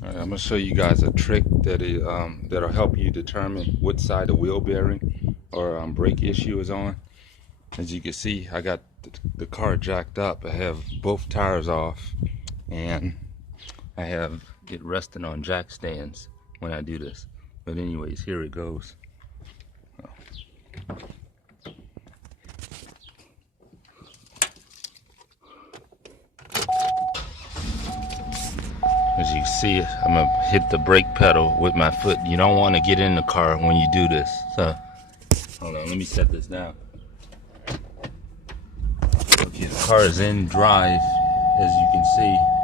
All right, I'm gonna show you guys a trick that'll help you determine what side the wheel bearing or brake issue is on. As you can see, I got the car jacked up. I have both tires off, and I have it resting on jack stands when I do this. But anyways, here it goes. As you see, I'm gonna hit the brake pedal with my foot. You don't want to get in the car when you do this. So, hold on, let me set this down. Okay, the car is in drive, as you can see.